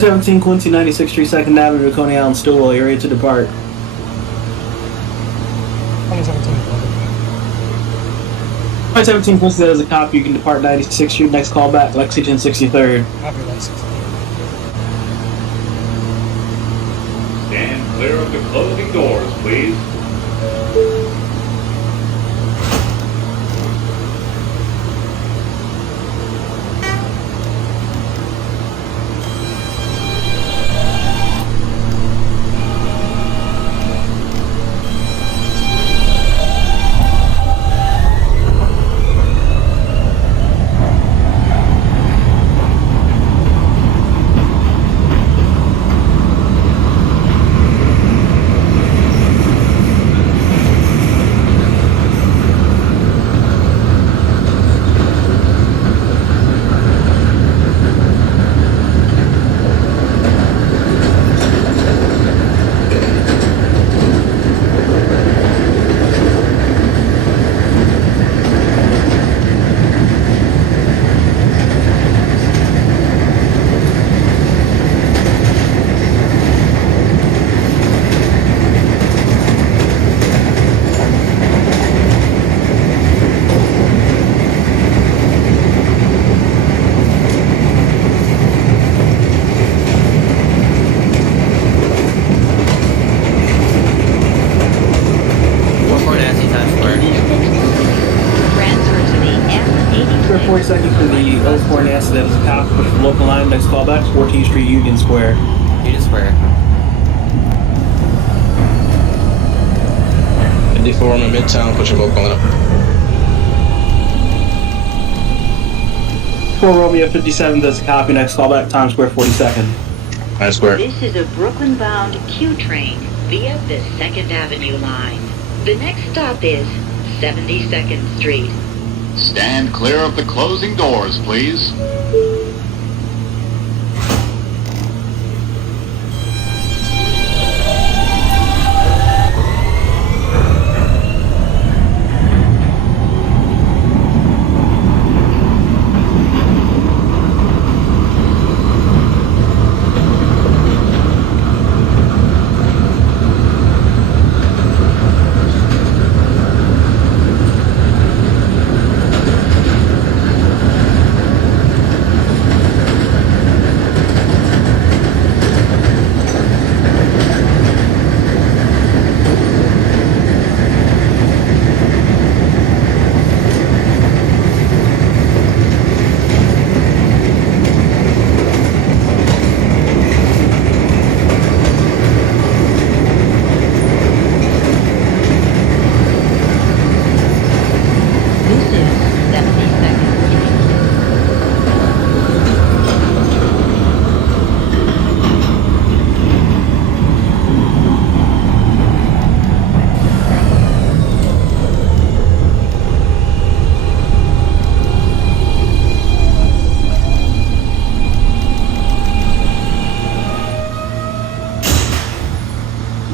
17 Quincy, 96th Street, 2nd Avenue, Coney Island, Stillwell, area to depart. 2017. 2017 Quincy, that is a copy. You can depart 96th Street. Next call back, Lexington, 63rd. Copy that 63rd. Stand clear of the closing doors, please. That is a cop, push the local line, next callback, 14th Street, Union Square. Union Square. 54 in Midtown, push your local line up. 4 Romeo 57, that's a copy, next callback, Times Square, 42nd. Times Square. This is a Brooklyn-bound Q train via the 2nd Avenue line. The next stop is 72nd Street. Stand clear of the closing doors, please.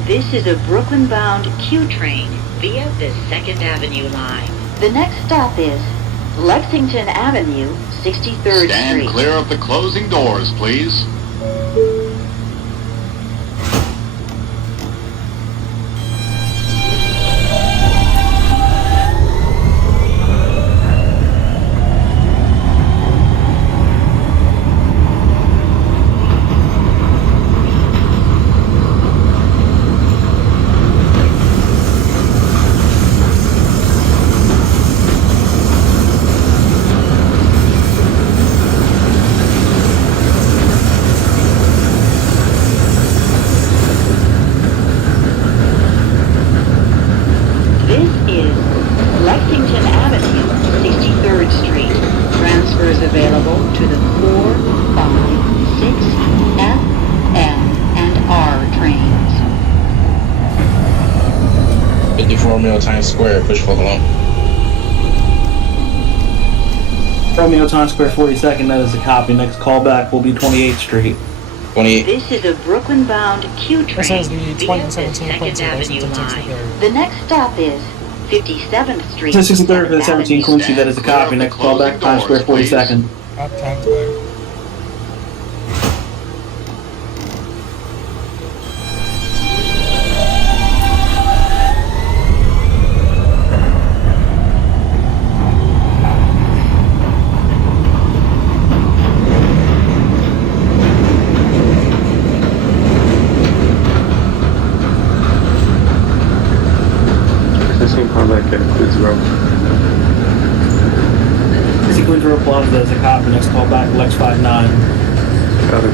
This is a Brooklyn-bound Q train via the 2nd Avenue line. The next stop is Lexington Avenue, 63rd Street. Stand clear of the closing doors, please. Available to the 4, 5, 6, F, M, and R trains. 54 Romeo Times Square, push for the loan. Romeo Times Square, 42nd, that is a copy. Next callback will be 28th Street. 28. This is a Brooklyn-bound Q train This is the via the 2017 2nd Quincy Avenue Lexington line. The next stop is 57th Street. 63rd for the 17 Quincy, that is a copy. Next callback, Times Square, 42nd. Up Times Square. Okay, Queens Road. Queens Road Plaza as a copy. Next call back, Lex 59. Got it.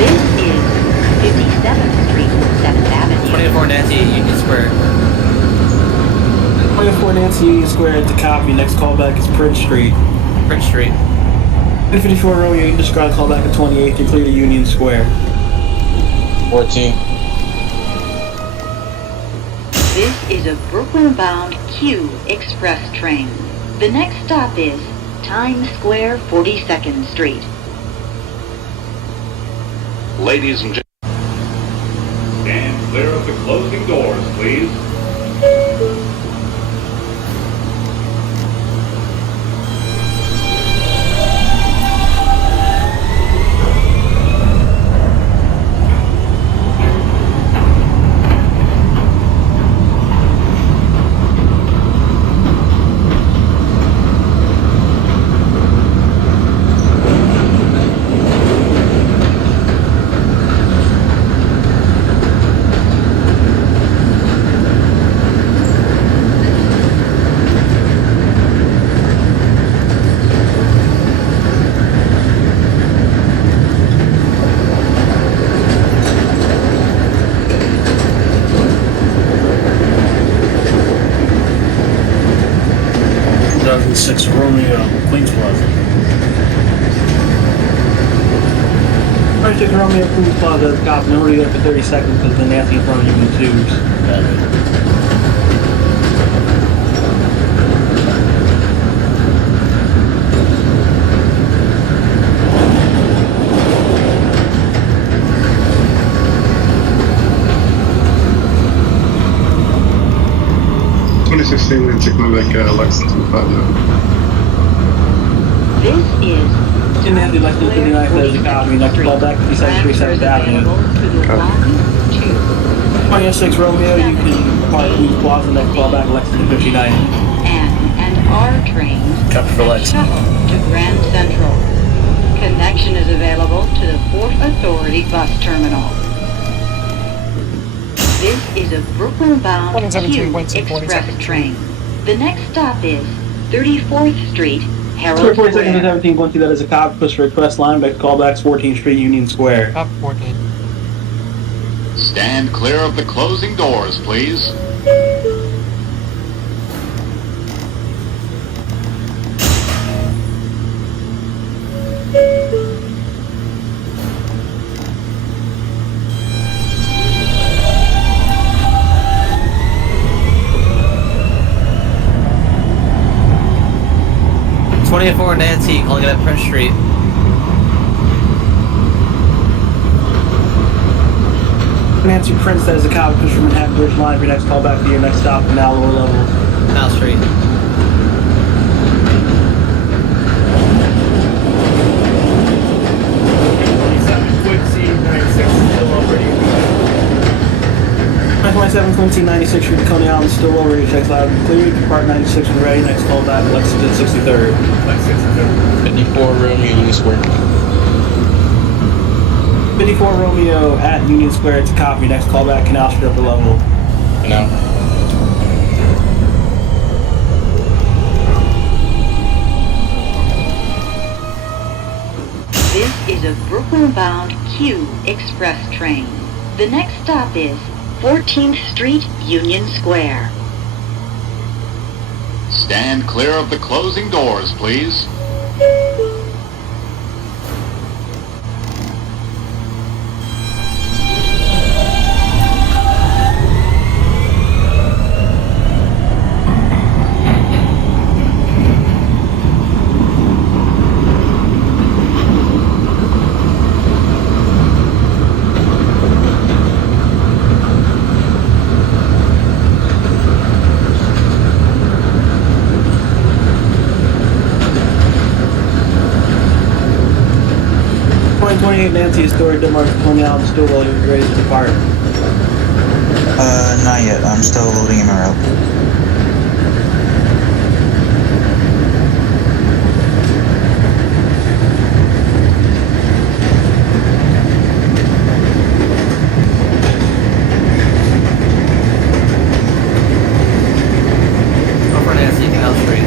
This is 57th Street, 7th Avenue. 24 Nancy, Union Square. 24 Nancy Union Square at the copy. Next call back is Prince Street. Prince Street. 54 Romeo, you can describe call back at 28th and clear to Union Square. 14. This is a Brooklyn-bound Q Express train. The next stop is Times Square, 42nd Street. Ladies and Stand clear of the closing doors, please. R160 Romeo, Queens Plaza. R160 Romeo, Queens Plaza at the copy. Now we're going for 30 seconds because the Nancy in front of you in twos. And take my like Lexington 5 now. This is In Nancy, Lexington 59 as the copy. Next call back 52nd Street, 7th Avenue. 26 Romeo, you can park Queens Plaza. Next call back Lexington 59. and R trains Copy for Lex. shuttle to Grand Central. Connection is available to the Port Authority bus terminal. This is a Brooklyn-bound Q 117.2 Express train. The next stop is 34th Street, Herald 42nd to Square. 17.2, that is a copy. Push request line. Back callbacks 14th Street, Union Square. Up 14. stand clear of the closing doors, please. .24 Nancy, calling it at Prince Street. Nancy Prince, that is a copy. Push from Manhattan Bridge line for your next call back to your next stop, now lower level. Now Street. 927 Quincy 96 Street, Coney Island, still low. Radio checks loud and clear. Depart 96 and ready. Next call back, Lexington 63rd. 54 Romeo, Union Square. 54 Romeo at Union Square. It's a copy. Next call back, Canal Street, upper level. Now. This is a Brooklyn-bound Q Express train. The next stop is 14th Street, Union Square. Stand clear of the closing doors, please. Nancy is stored Denmark, Coney Island, still loaded, ready to depart. Not yet. I'm still loading him out. Over Nancy, Canal Street.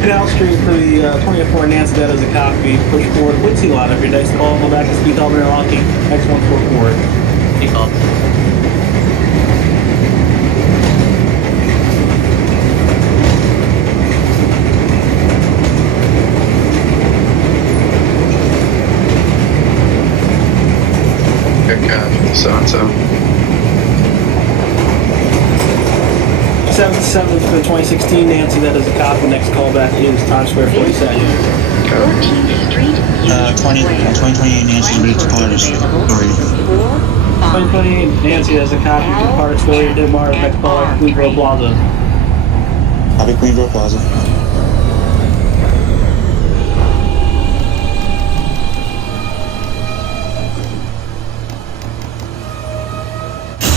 Canal Street for the 24 Nancy, that is a copy. Push forward, Quincy lot of your next call back to speed over locking X144. He called. Good God, so-and-so. 77 for the 2016 Nancy, that is a copy. Next call back is Times Square 42nd. 14th Street, Union 2028 Nancy's ready to depart. Sorry. 2028 Nancy, that is a copy. Depart Story Denmark, next call back Queensboro Plaza. Copy Queensboro Plaza.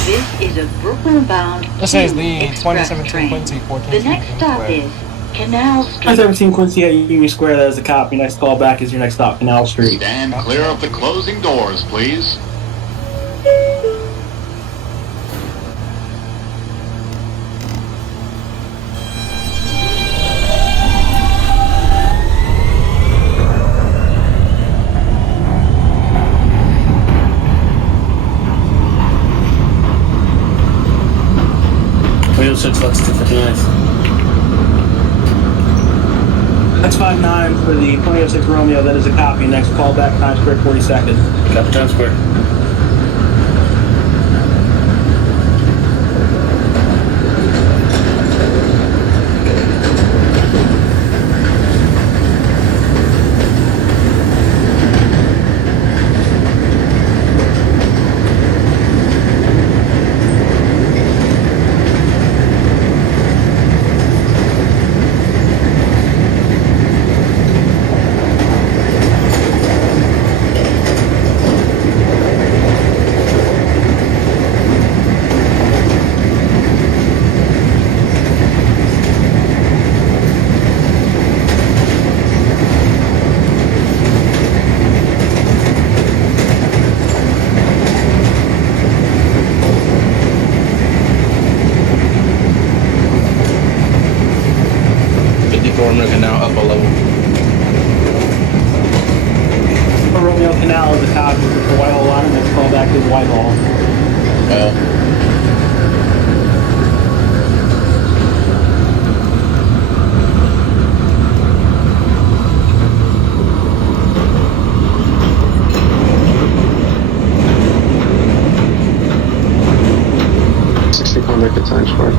This is a Brooklyn-bound This is the express 2017 train. Quincy 14th The Street next Union stop Square. is Canal Street. 2017 Quincy at Union Square, that is a copy. Next call back is your next stop, Canal Street. Stand clear of the closing doors, please. Wheel 6, Lux 259. That's 59 for the 2006 Romeo, that is a copy. Next call back, Times Square 42nd. Copy Times Square. Now up a level. For Romeo Canal is a copy for Whitehall line. Next call back is Whitehall. Well, 60 contact at Times Square.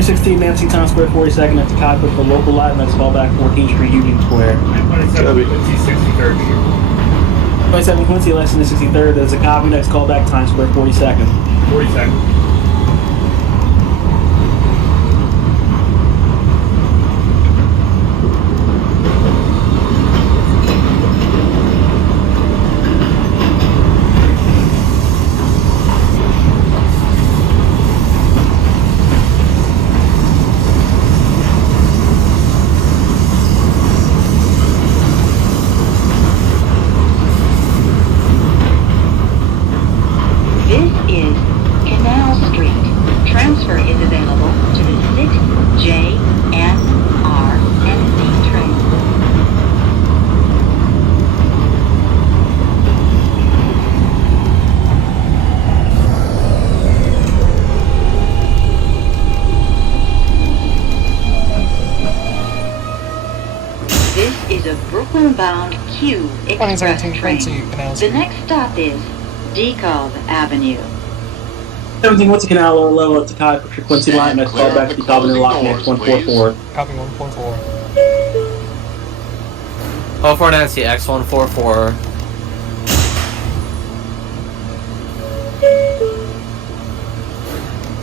16 Nancy, Times Square 42nd. That's a copy for local lot. Next call back 14th Street, Union Square. 27 Quincy 63rd Street. 27 Quincy, Lexington 63rd. That's a copy. Next call back Times Square 42nd. 42nd. This is Canal is a Brooklyn-bound Q express 2017 train. Quincy Canal The Street. next stop is DeKalb Avenue. 17 Quincy Canal, lower level at the Tide for Quincy line. Next call back to the Covenant Lock, next 144. Copy 144. 04 Nancy, X144.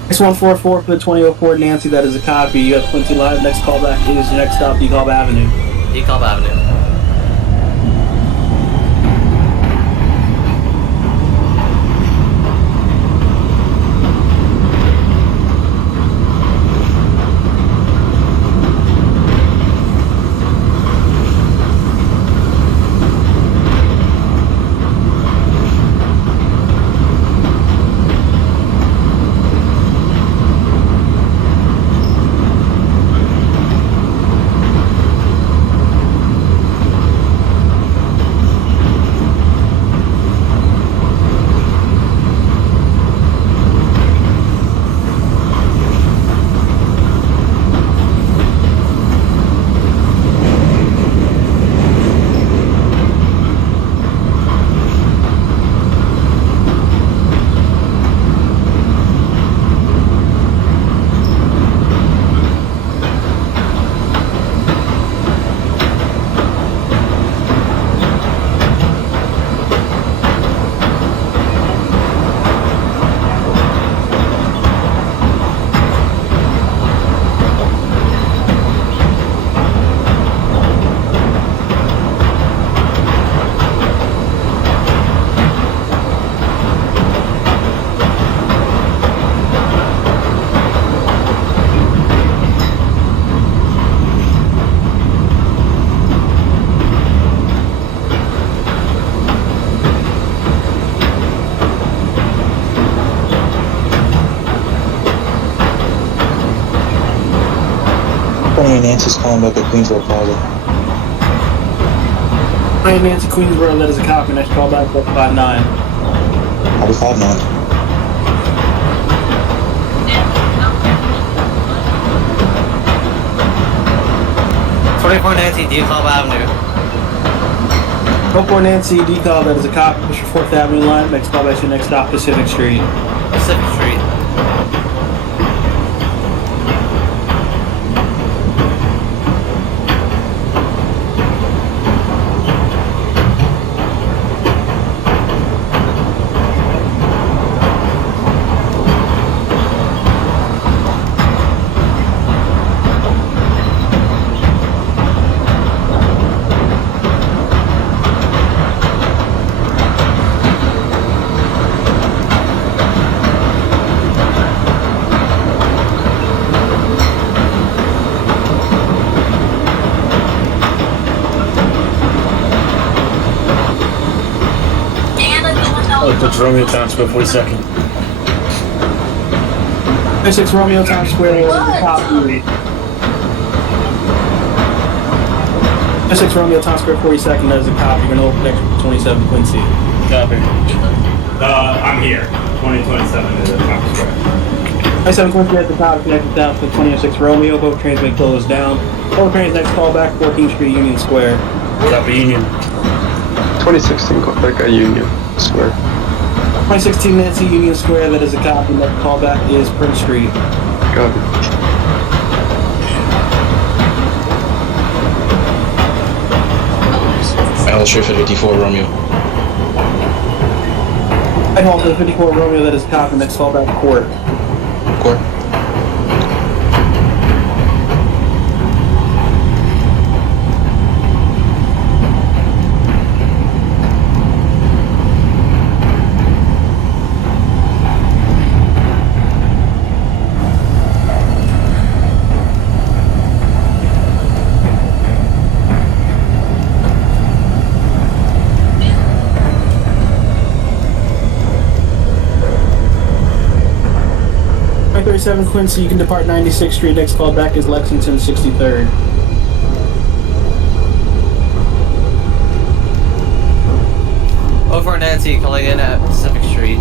X144 for the 2004 Nancy, that is a copy. You have Quincy Live. Next call back is your next stop, DeKalb Avenue. DeKalb Avenue. Nancy's calling back at Queensboro Plaza. Hi, Nancy Queensboro, that is a copy. Next call back, 59. Copy 59. Nancy, DeKalb Avenue. 04 Nancy, DeKalb, that is a copy. Push your 4th Avenue line. Next call back to your next stop, Pacific Street. Pacific Street. That's Romeo Times Square, 42nd. 26 Romeo Times Square, copy. 26 Romeo Times Square, 42nd, that is a copy. You're going to open next 27 Quincy. Copy. I'm here. 2027 is at Times Square. 27 Quincy at the top, connected down to 26 Romeo. Both trains may close down. Both trains next call back, 14th Street, Union Square. Copy, Union. 2016 call back at Union Square. 2016 Nancy, Union Square, that is a copy. Next call back is Prince Street. Copy. L Street for 54 Romeo. I call for 54 Romeo, that is a copy. Next call back, Court. Court. Quincy, you can depart 96th Street. Next call back is Lexington 63rd. Over Nancy, calling in at Pacific Street.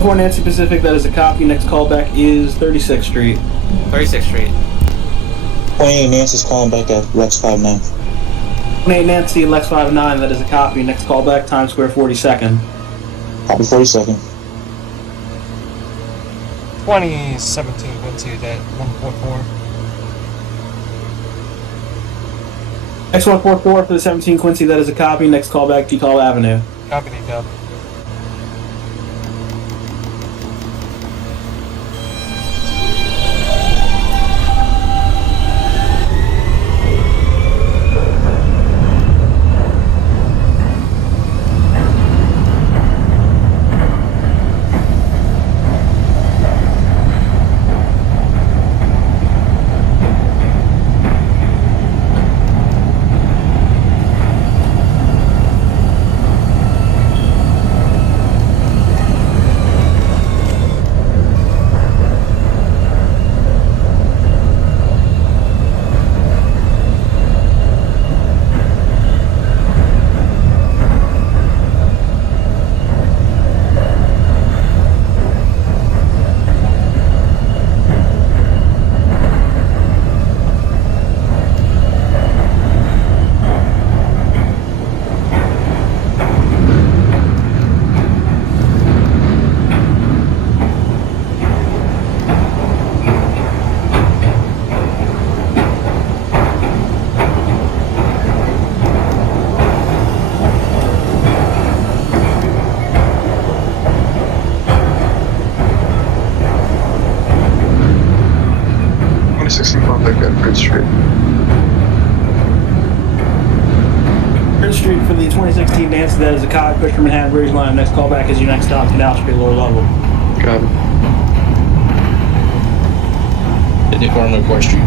4 Nancy Pacific, that is a copy. Next call back is 36th Street. 36th Street. 28 Nancy's calling back at Lex 59. 28 Nancy, Lex 59, that is a copy. Next callback, Times Square 42nd. Copy 42nd. 2017 Quincy at 144. X144 for the 17 Quincy, that is a copy. Next callback, DeKalb Avenue. Copy DeKalb. Contact at Prince Street. Prince Street for the 2016 Nancy, that is a copy. Push from Manhattan Bridge Line. Next callback is your next stop, Canal Street, lower level. Got it. 54 Romeo, Court Street.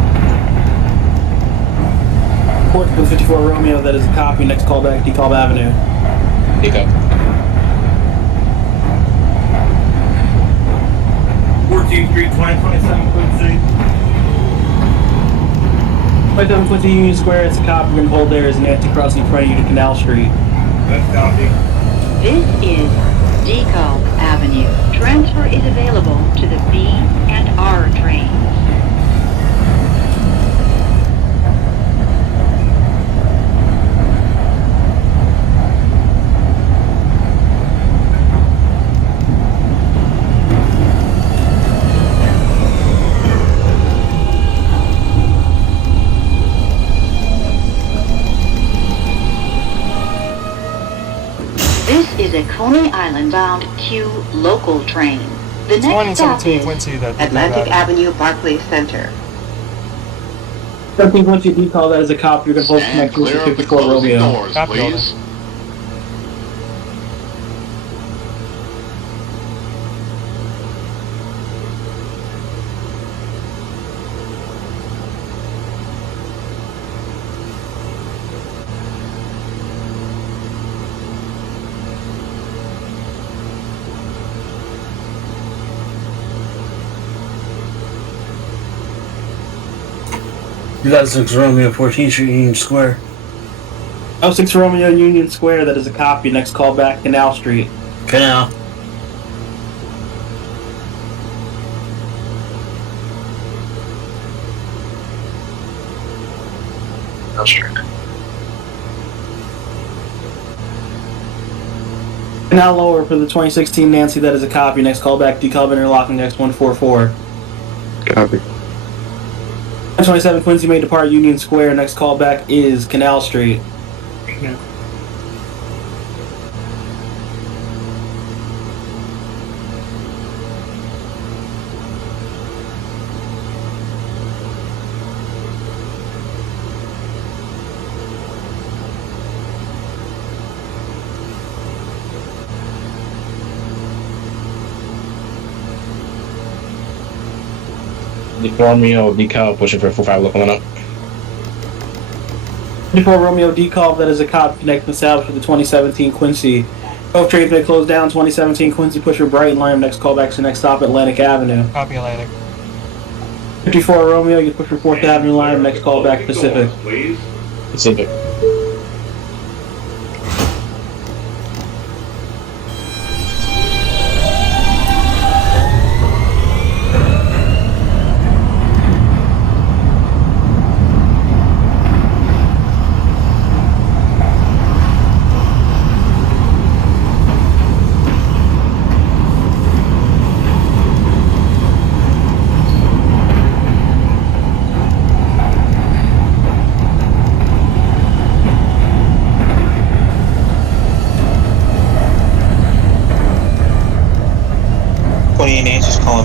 Court for the 54 Romeo, that is a copy. Next callback, DeKalb Avenue. Pick up. 14th Street, 2027 Quincy. 27 Quincy Union Square, it's a copy. We're going to hold there as an anti-crossing in front of you to Canal Street. That's copy. This is DeKalb Avenue. Transfer is available to the B and R trains. This is a Coney Island bound Q local train. The next stop 2017 is Quincy at Atlantic Avenue, Barclays Center. 13 Quincy DeKalb, that is a copy. You're going to hold Stand connect to clear of the 54 closing Romeo. doors, Copy all please. You got 6 Romeo, 14th Street, Union Square. 06 Romeo Union Square, that is a copy. Next callback, Canal Street. Canal. Canal Street. Canal Lower for the 2016 Nancy, that is a copy. Next callback, DeKalb interlocking X144. Copy. 27 Quincy may depart Union Square. Next callback is Canal Street. Romeo, DeKalb, pushing for 45 looking up. 54 Romeo DeKalb, that is a copy. Connecting south for the 2017 Quincy. Both trains may close down. 2017 Quincy, push for Brighton Line. Next callback to next stop, Atlantic Avenue. Copy Atlantic. 54 Romeo, you push for 4th Avenue Line. Next callback, Pacific. Please. Pacific.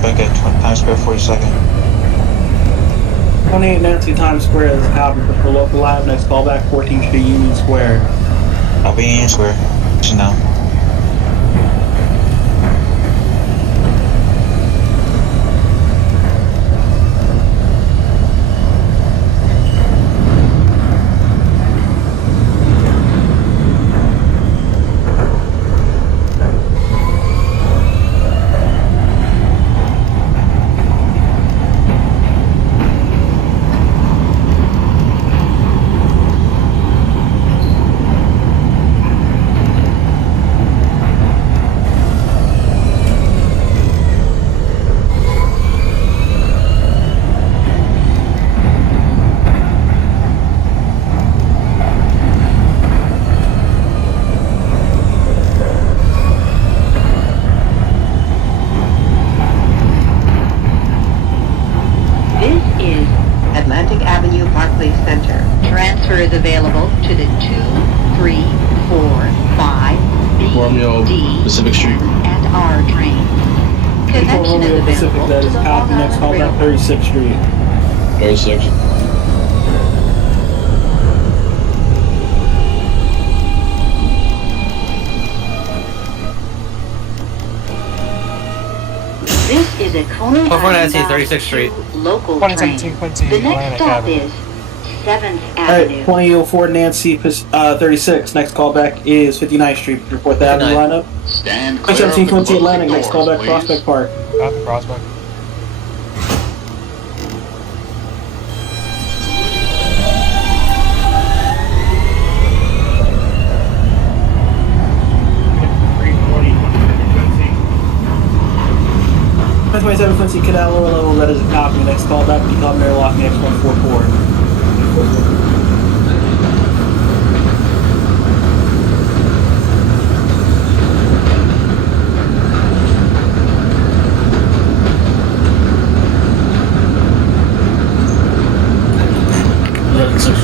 calling back at Times Square 42nd. 28 Nancy Times Square is a copy for local live. Next call back 14th Street Union Square. I'll be in Union Square. You know. Transfer is available to the 2, 3, 4, 5, B, Romeo, D, Pacific Street. and R train. Connection is Romeo Pacific, available that to is the copy. Long Next call Island back Railroad. 36th Street. 36. This is a Coney 419 Island 36th Street. local train. 2017 Quincy, The next Atlantic stop Avenue. is 7th Alright, Avenue. 2004 Nancy 36. Next call back is 59th Street. Your 4th Avenue 59. lineup. Stand clear of 2017 the Quincy closing Atlantic. Next call doors, back please. Prospect Park. Out the Prospect. Quincy. 27 Quincy Canal lower level. That is a copy. Next call back. Decom Airlock. Next 144.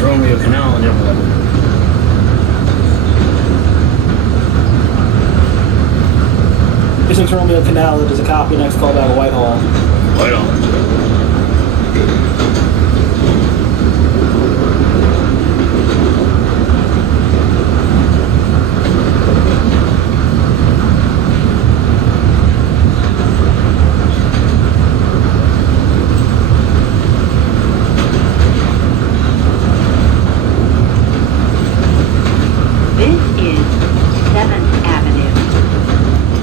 Romeo Canal and everything. Since Romeo Canal, that is a copy. Next call back Whitehall. Right on. This is 7th Avenue.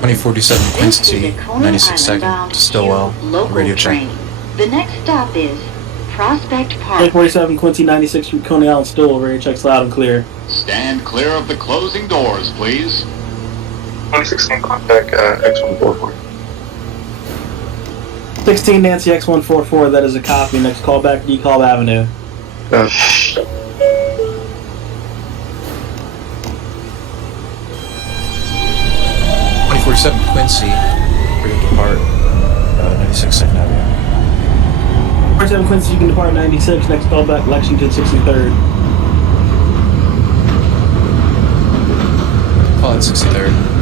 Twenty-47 This is a Coney 96 Island second, bound Stillwell, local radio check. train. The next stop is Prospect Park. 47 Quincy 96 Street Coney Island still radio checks loud and clear. Stand clear of the closing doors, please. 2016 contact X144. 16 Nancy X144. That is a copy. Next call back DeKalb Avenue. 2047 Quincy, ready to depart 96 Second Avenue. 47 Quincy, you can depart 96. Next call back Lexington 63rd. Call it 63rd.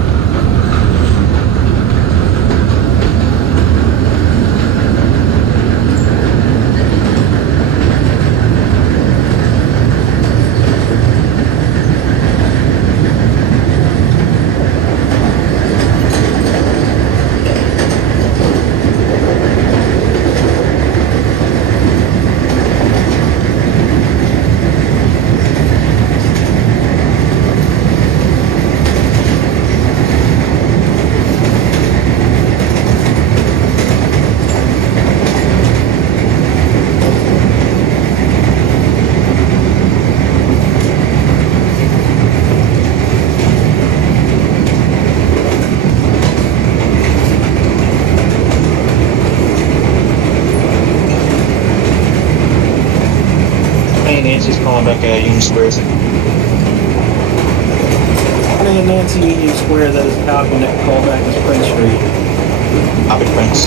Nancy's calling back at Union Square. 28 Nancy Union Square, that is a copy. Next call back is Prince Street. Copy, Prince.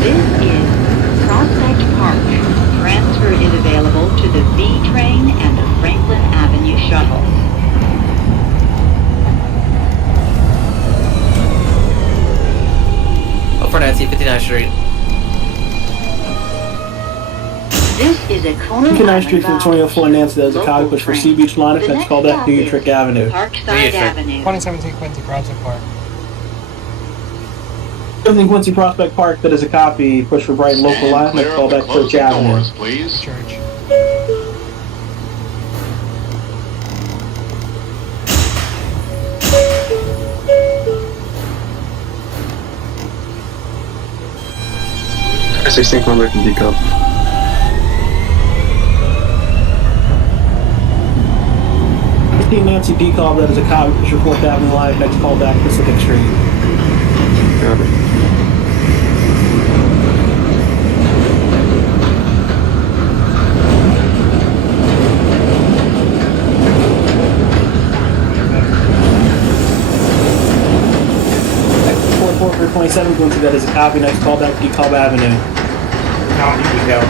This is Prospect Park. Transfer is available to the V train and the Franklin Avenue shuttle. Oh, for Nancy, 59th Street. This is a Coney 59th Street from 2004 Nancy, that is a local copy. Push for train. Sea Beach line. The Next call next back stop to is Utrecht Avenue. Parkside Utrecht. Avenue. 2017 Quincy Prospect Park. 17 Quincy Prospect Park, that is a copy. Push for Brighton local Stand line. clear Next of call the back Church closing Avenue. doors, please. Church. R160 coming back from decal. Nancy decal, that is a copy. Push for 4th Avenue line. Next call back Pacific Street. Got it. Next 44 for 27 Quincy, that is a copy. Next call back DeKalb Avenue. Copy, decal.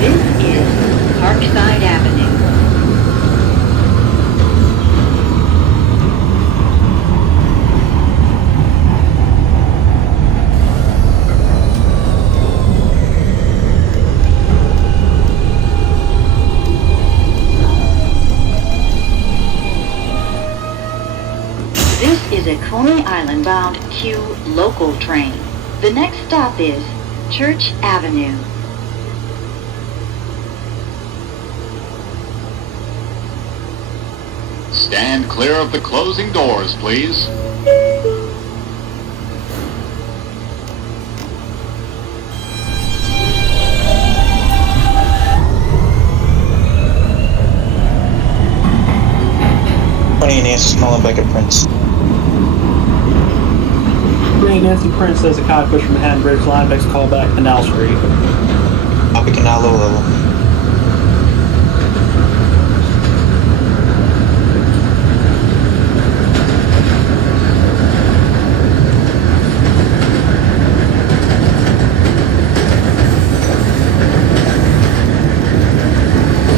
This is Parkside Avenue. This is a Coney Island bound Q local train. The next stop is Church Avenue. Stand clear of the closing doors, please. Nancy's calling back at Prince. 28 Nancy Prince, that is a copy. Push from Manhattan Bridge line. Next call back Canal Street. Copy, Canal low level.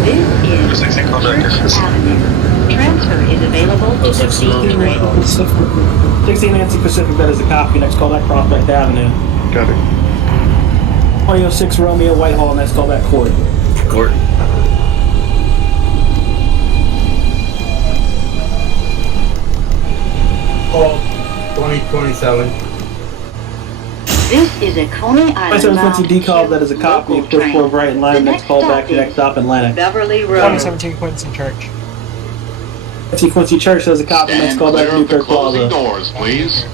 This is Church Avenue. Transfer is available to the V train. 16 Nancy Pacific, that is a copy. Next call back Prospect Avenue. Got it. 2006 Romeo Whitehall. Next call back Court. Court. Call 2027. This is a Coney Island 27 bound Quincy decal, that is a copy. local Push train. for Brighton The line. Next call back to is next stop Atlantic. Beverly Road. 2017 Quincy Church. Quincy Quincy Church, that is a copy. Next Stand call back clear of the Newkirk closing Plaza. doors, please.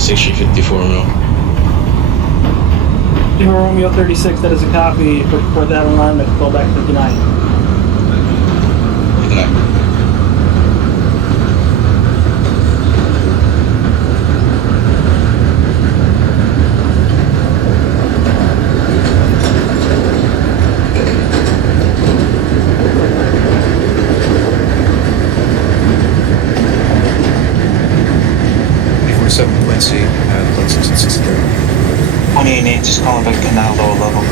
Street 54 mil. Romeo 36, that is a copy. Push for 4th Avenue line. Next call back 59. Good night. Quincy, Lexington 63rd. 28 Nancy's calling back Canal lower level.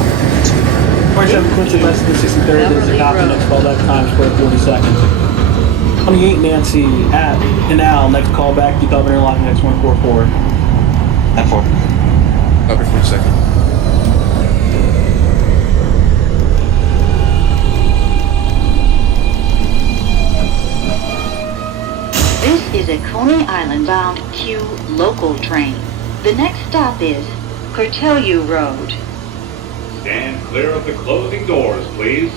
27 Quincy Lexington 63rd, that is a copy. Next call back Times Square 42nd. 28 Nancy at Canal. Next call back DeKalb Interlock. Next 144. At 4. Copy 42nd. This is is a Coney Island bound Q local train. The next stop is Cortellieu Road. Stand clear of the closing doors, please.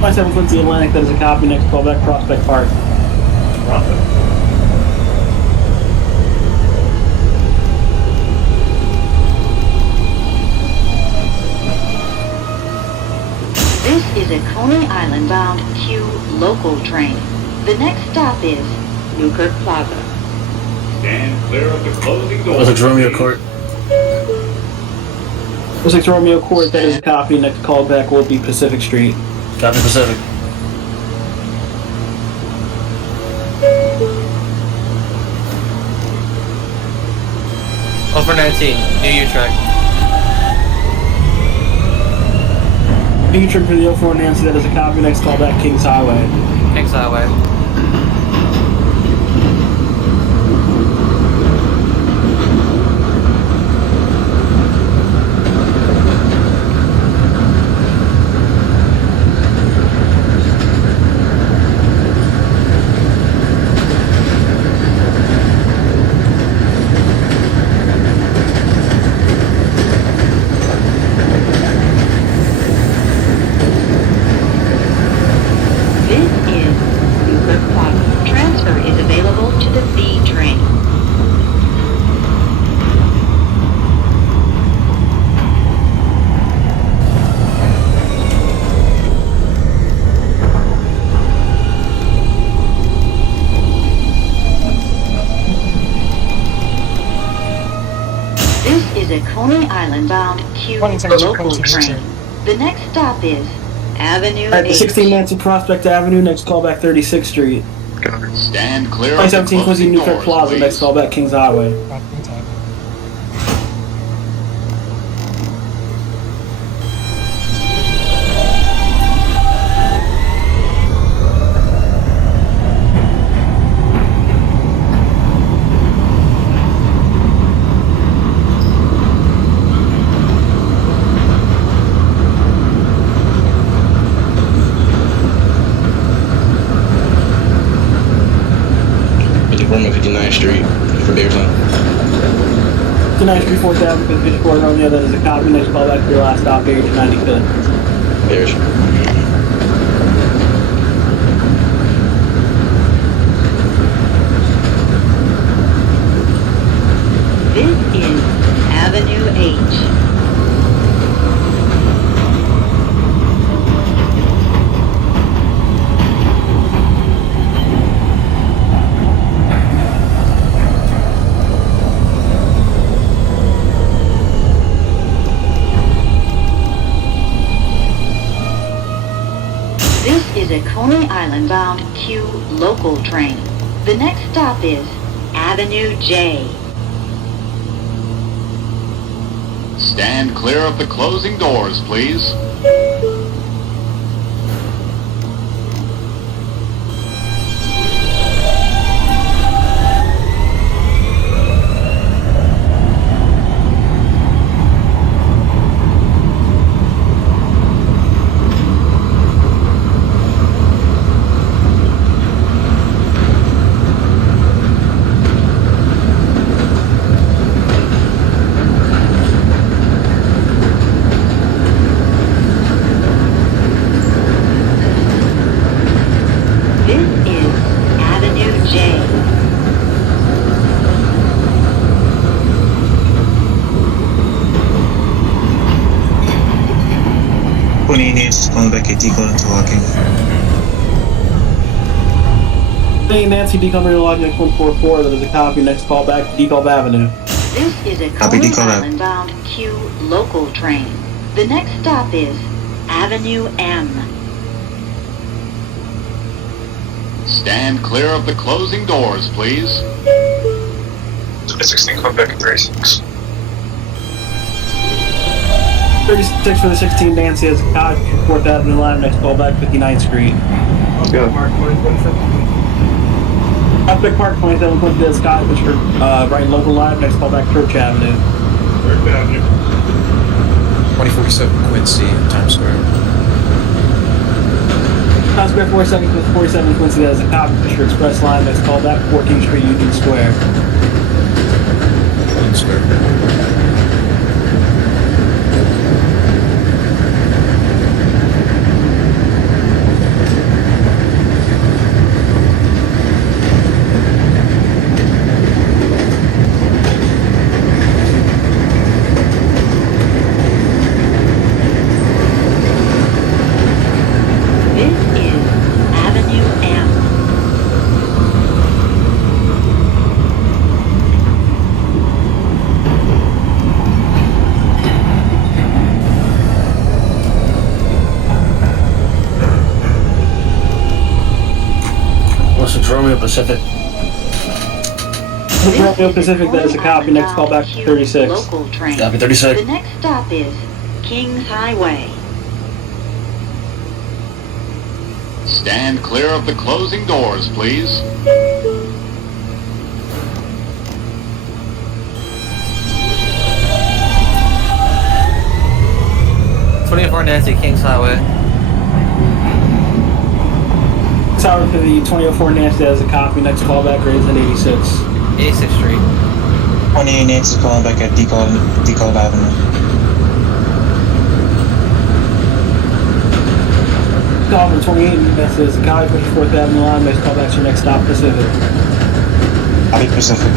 My 720 Atlantic, that is a copy, next call back Prospect Park. This is a Coney Island bound Q local train. The next stop is Newkirk Plaza. Stand clear of the closing doors. 06 Romeo please. Court. 06 Romeo Court, that is a copy, next call back will be Pacific Street. Copy Pacific. Over 19, New U-Track. New trip to the 04 Nancy, that is a copy, next call back Kings Highway. Kings Highway. Coney Island bound Q 26 local Quincy train. Street. The next stop is Avenue At the 8. 16 Nancy Prospect Avenue, next call back 36th Street. Stand clear of the 2017 Quincy closing Newkirk doors, Plaza, please. next call back Kings Highway. Rockland Ave. Romeo 59th Street for Beaverton. 59th Street, 4th Avenue, Fishport, Romeo, that is a copy, next call back for your last stop here, 95th. There's. This is Avenue H. This is a Coney Island bound Q local train. The next stop is Avenue J. Stand clear of the closing doors, please. Coney needs going back at Deco into walking. Hey Nancy, decoming your log next 144, that is a copy, next call back, DeKalb Avenue. This is a Copy, Coney Deco Lab. Island bound Q local train. The next stop is Avenue M. Stand clear of the closing doors, please. 16 calling back at 36. 36 for the 16 Nancy has a cop, 4th Avenue line, next call back 59th Street. Good. Prospect Park, 27 Quincy has a cop, for Brighton local line, next call back Church Avenue. 2047 Quincy, Times Square. Times Square 47 Quincy has a cop, Fisher Express line, next call back 14th Street Union Square. Union Square. This is Avenue M. What's the Romeo Pacific? Romeo Pacific, that is a copy, next call back 36. Local train. Copy 36. The next stop is Kings Highway. Stand clear of the closing doors, please. Nancy, Kings Highway. Tower for the 2004 Nancy has a copy, next call back raised at 86. 86th Street. 28 Nancy's calling back at DeKalb Avenue. Call for 28 Nancy has a copy, 54th Avenue line, next call back to your next stop, Pacific. Copy Pacific.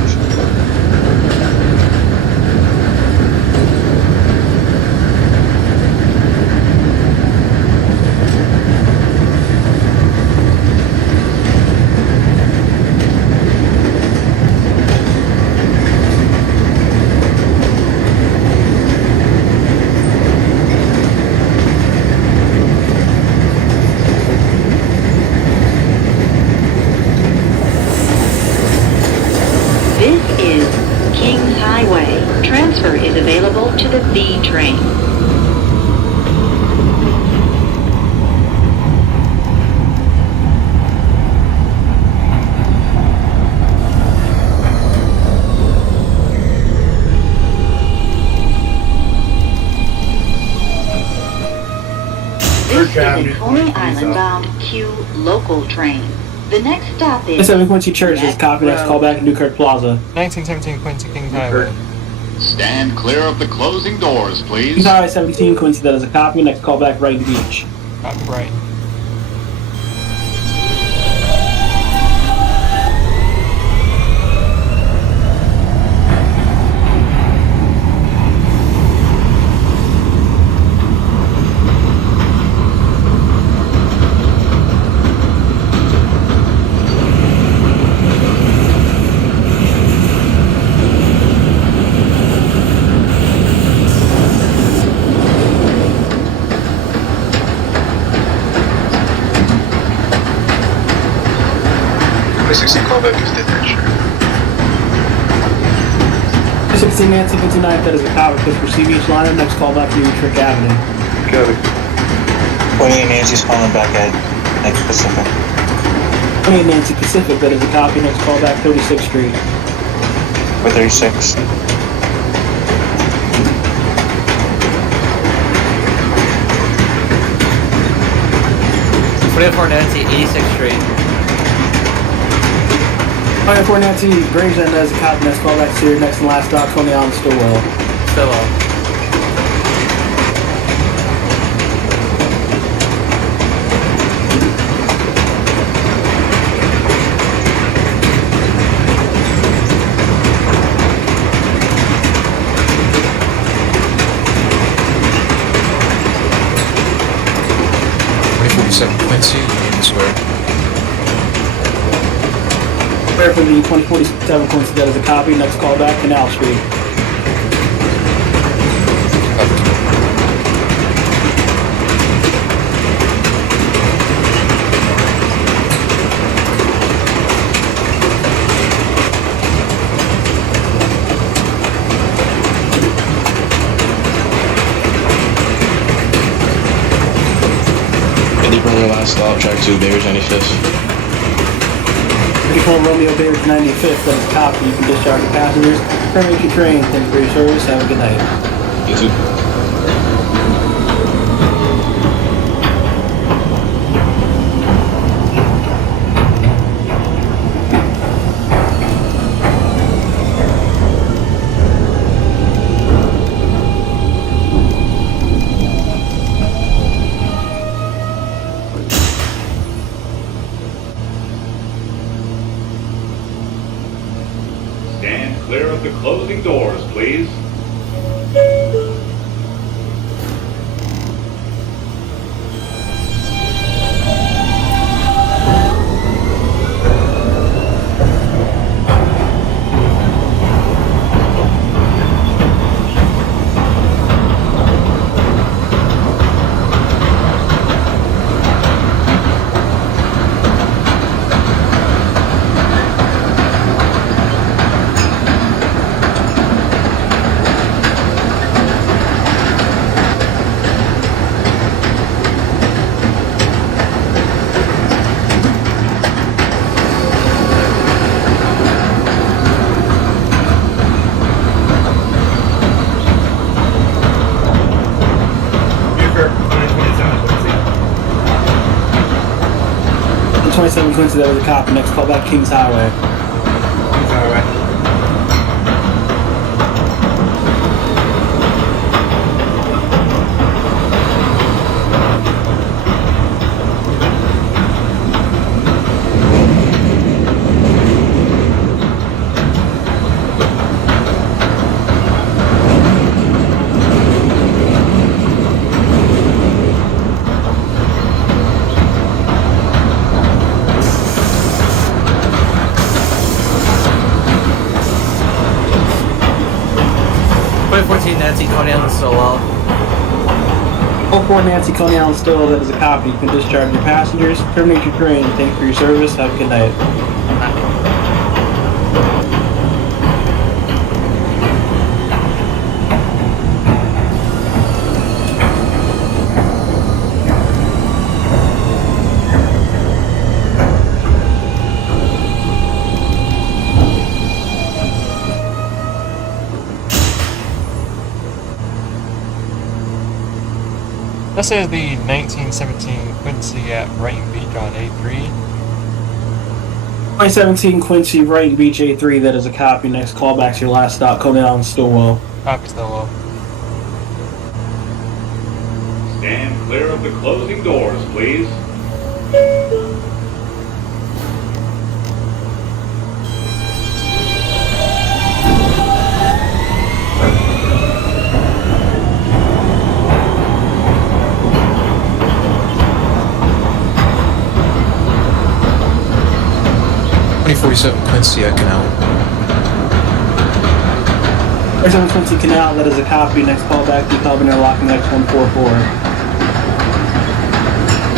This is Kings Highway. Transfer is available to the B train. This is a Coney Island bound Q local train. The next stop is 7 Quincy Church has a copy, next call back Newkirk Plaza. 1917 Quincy Kings Highway. Stand clear of the closing doors, please. Kings Highway 17 Quincy, that is a copy, next call back Brighton Beach. Copy Brighton. Callback 53rd Street. 16 Nancy 59th, that is a copy, for CBH line, next call back to Trick Avenue. Got it. 28 Nancy's calling back at Pacific. 28 Nancy Pacific, that is a copy, next call back 36th Street. For 36. For Nancy, 86th Street. 24 Nancy Gravesend has a copy, next call back to your next and last stop, 20 on Stillwell. Stillwell. Quincy, Union Square. Where for the 2047 Quincy, that is a copy, next call back Canal Street. your last stop, track 2, Bears 95th. 34 Romeo Bears 95th, that is a copy. You can discharge your passengers. Terminate your train. Thank you for your service. Have a good night. You too. Stand clear of the closing doors, please. The 27 Quincy, that was a copy. Next call back, Kings Highway. Nancy, Coney Island, Stillwell. 04 Nancy, Coney Island, Stillwell, that is a copy. You can discharge your passengers. Terminate your train. Thank you for your service. Have a good night. This is the 1917 Quincy at Brighton Beach on A3. 2017 Quincy, Brighton Beach, A3, that is a copy. Next callback's your last stop, Coney Island, Stillwell. Copy, Stillwell. Stand clear of the closing doors, please. Quincy at Canal. 27 Quincy Canal, that is a copy. Next callback, the Calvin interlocking X144.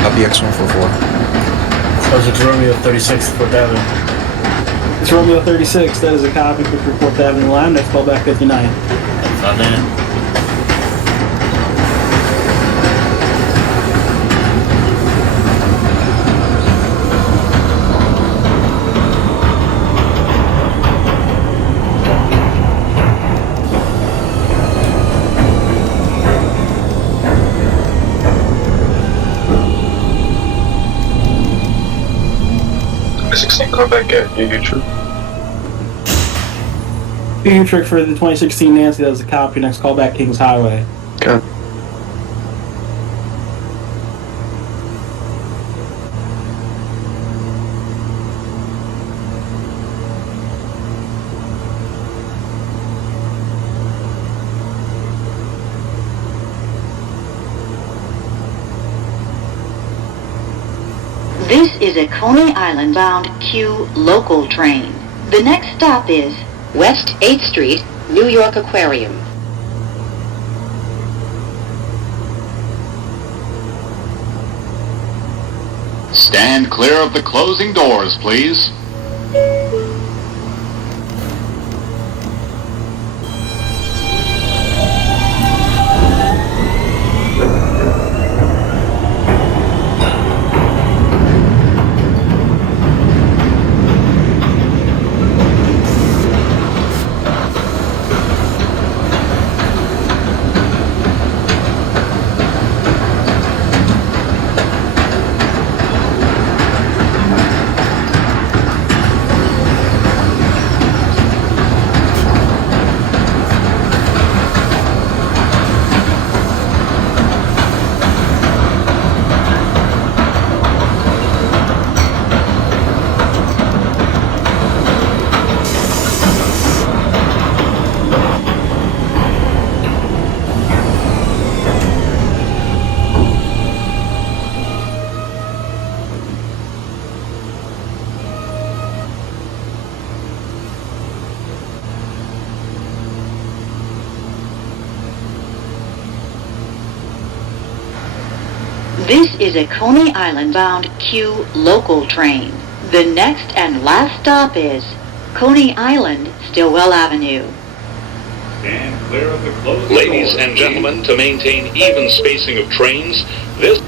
Copy X144. Subject Romeo 36, 4th Avenue. It's Romeo 36, that is a copy for 4th Avenue line. Next callback 59. That's not in. Come back at Union Trick. Union Trick for the 2016 Nancy, that is a copy. Next callback, Kings Highway. Okay. This is a Coney Island bound Q local train. The next stop is West 8th Street, New York Aquarium. Stand clear of the closing doors, please. This is a Coney Island bound Q local train. The next and last stop is Coney Island, Stillwell Avenue. Stand clear of the closing Ladies doors, and please. gentlemen, to maintain even spacing of trains, this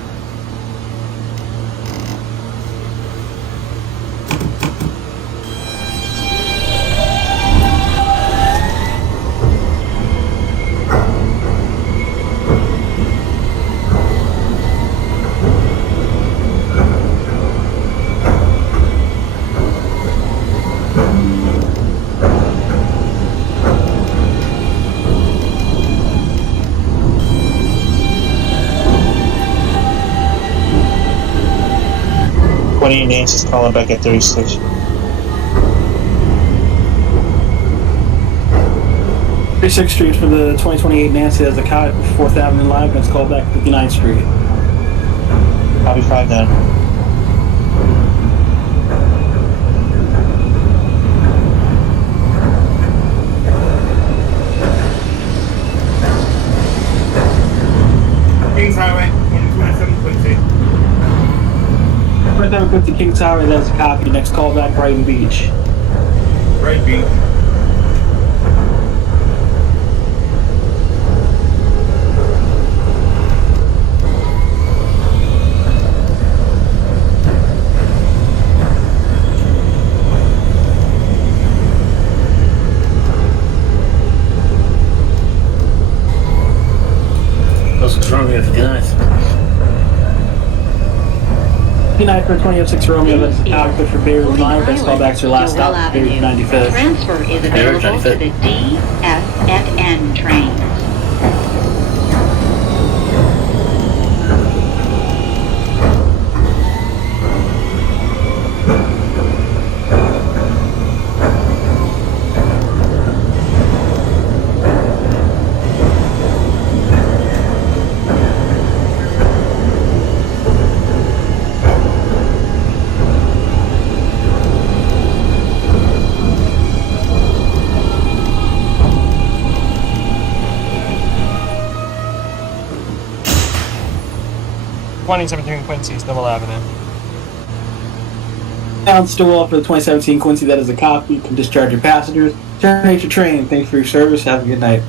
Nancy's calling back at 36. 36th Street for the 2028 Nancy has a cot 4th Avenue Live. Let's call back 59th Street. Copy 5 down. Kings Highway, 127 Quincy. Right there, quick to Kings Highway. That's a copy. Next call back, Brighton Beach. Right beat. What's wrong with 59th? 59 for 2006 Romeo. That's a copy for Bears Live. Next call back to your last stop, Bears 95th. Transfer is available to the D, F, and N trains. Quincy, Stillwell Avenue. Down Stillwell for the 2017 Quincy. That is a copy. You can discharge your passengers. Terminate your train. Thanks for your service. Have a good night.